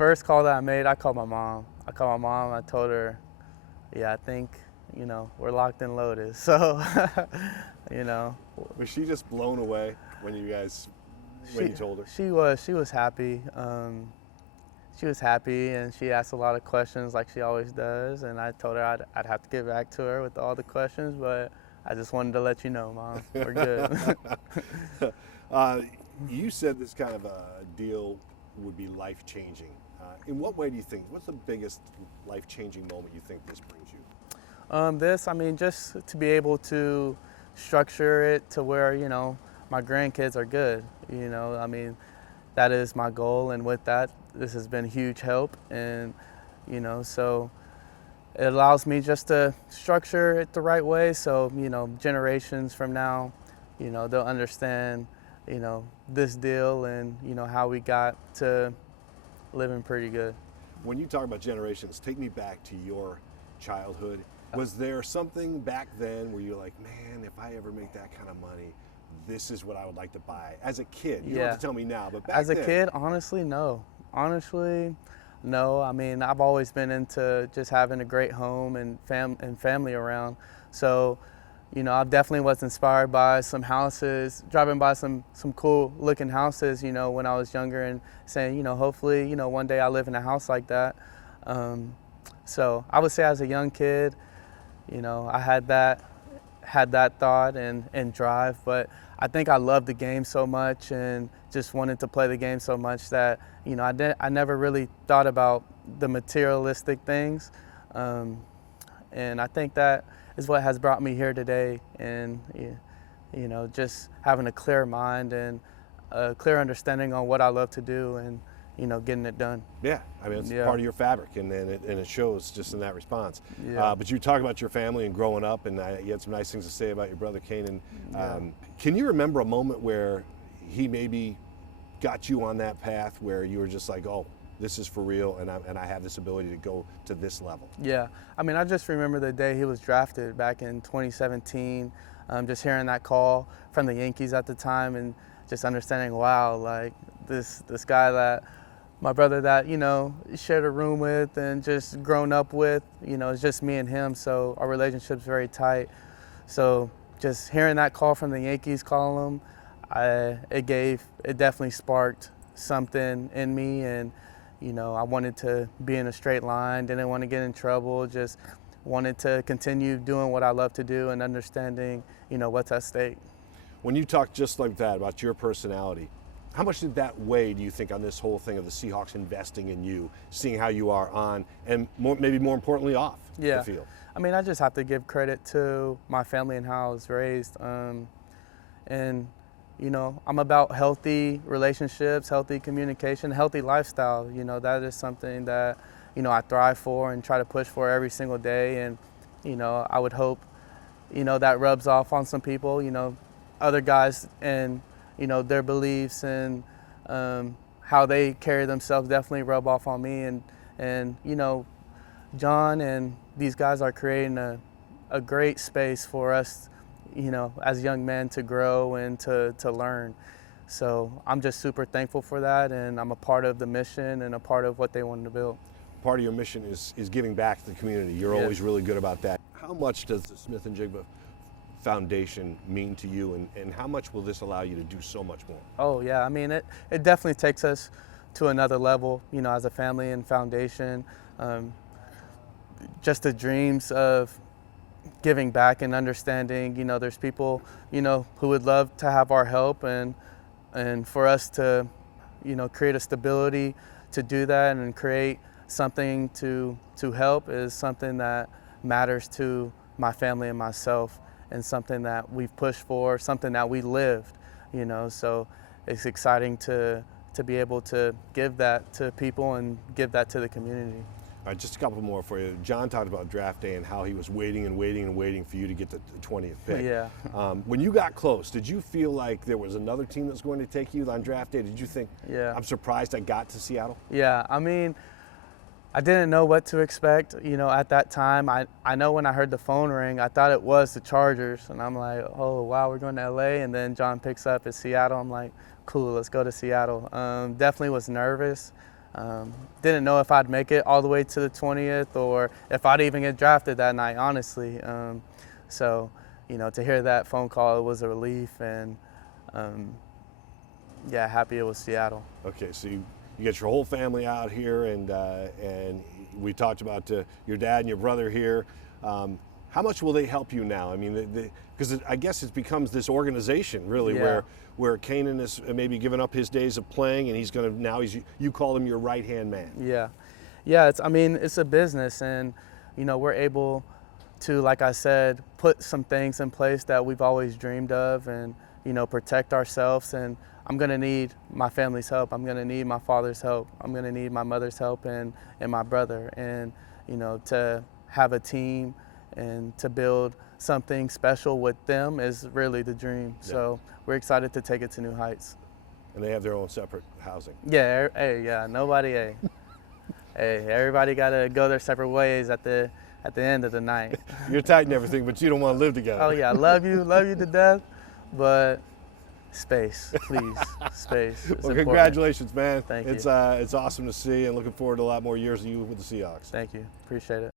first call that I made, I called my mom. I told her, yeah, I think, we're locked and loaded. So, you know, Was she just blown away when you told her? she was happy. She was happy, and she asked a lot of questions like she always does. And I told her I'd have to get back to her with all the questions, but I just wanted to let you know, Mom, we're good. uh, you said this kind of a deal would be life changing. In what way do you think? What's the biggest life changing moment you think this brings you? Just to be able to structure it to where, my grandkids are good. That is my goal. And with that, this has been huge help. And, so it allows me just to structure it the right way. So, generations from now, they'll understand, this deal and, how we got to living pretty good. When you talk about generations, take me back to your childhood. Was there something back then where you're like, man, if I ever make that kind of money, this is what I would like to buy? As a kid, you don't have to tell me now, but back As a then, kid, honestly, no. Honestly, no. I've always been into just having a great home and family around. So, I definitely was inspired by some houses, driving by some cool looking houses, when I was younger, and saying, hopefully, one day I live in a house like that. So I would say as a young kid, I had that thought and drive, but I think I loved the game so much and just wanted to play the game so much that, I never really thought about the materialistic things. And I think that is what has brought me here today, and, just having a clear mind and a clear understanding on what I love to do and, getting it done. yeah, it's part of your fabric, and it shows just in that response. Yeah. But you talk about your family and growing up, and you had some nice things to say about your brother Kanan. Yeah. Can you remember a moment where he maybe got you on that path where you were just like, oh, this is for real, and I have this ability to go to this level? Yeah, I just remember the day he was drafted back in 2017, just hearing that call from the Yankees at the time and just understanding, wow, like this guy that my brother that, shared a room with and just grown up with, it's just me and him, so our relationship's very tight. So just hearing that call from the Yankees calling him, it definitely sparked something in me, and I wanted to be in a straight line, didn't want to get in trouble, just wanted to continue doing what I love to do and understanding, what's at stake. When you talk just like that about your personality, how much did that weigh, do you think, on this whole thing of the Seahawks investing in you, seeing how you are on, and maybe more importantly, off the field? I just have to give credit to my family and how I was raised. And I'm about healthy relationships, healthy communication, healthy lifestyle. That is something that, I thrive for and try to push for every single day. And, I would hope, that rubs off on some people, other guys, and, their beliefs and how they carry themselves definitely rub off on me. And John and these guys are creating a great space for us, as young men to grow and to learn. So I'm just super thankful for that, and I'm a part of the mission and a part of what they wanted to build. Part of your mission is giving back to the community. You're always really good about that. How much does the Smith-Njigba Foundation mean to you, and how much will this allow you to do so much more? Oh yeah, it definitely takes us to another level, as a family and foundation. Just the dreams of giving back and understanding, there's people, who would love to have our help, and for us to, create a stability to do that and create something to help is something that matters to my family and myself, and something that we've pushed for, something that we lived, so it's exciting to be able to give that to people and give that to the community. All right, just a couple more for you. John talked about draft day and how he was waiting and waiting and waiting for you to get the 20th pick. Yeah. When you got close, did you feel like there was another team that was going to take you on draft day? Did you think, I'm surprised I got to Seattle? Yeah, I didn't know what to expect, at that time. I know when I heard the phone ring, I thought it was the Chargers, and I'm like, oh, wow, we're going to LA, and then John picks up at Seattle. I'm like, cool, let's go to Seattle. Definitely was nervous, Didn't know if I'd make it all the way to the 20th or if I'd even get drafted that night, honestly. So, you know, to hear that phone call, it was a relief, and yeah, happy it was Seattle. Okay, so you get your whole family out here, and we talked about your dad and your brother here. How much will they help you now? I mean, because I guess it becomes this organization, really, Yeah. where Kanan is maybe giving up his days of playing, and he's going to now you call him your right hand man. Yeah, yeah. I mean, it's a business, and you know, we're able to, like I said, put some things in place that we've always dreamed of, and you know, protect ourselves. And I'm gonna need my family's help. I'm gonna need my father's help. I'm gonna need my mother's help, and my brother. And you know, to have a team and to build something special with them is really the dream. Yeah. So we're excited to take it to new heights. And they have their own separate housing. Yeah, hey, yeah, nobody, hey. Hey, everybody gotta go their separate ways at the end of the night. You're tight and everything, but you don't want to live together. Oh yeah, I love you to death, but space, please, space. It's Well, important. congratulations, man. Thank you. It's awesome to see, and looking forward to a lot more years of you with the Seahawks. Thank you, appreciate it.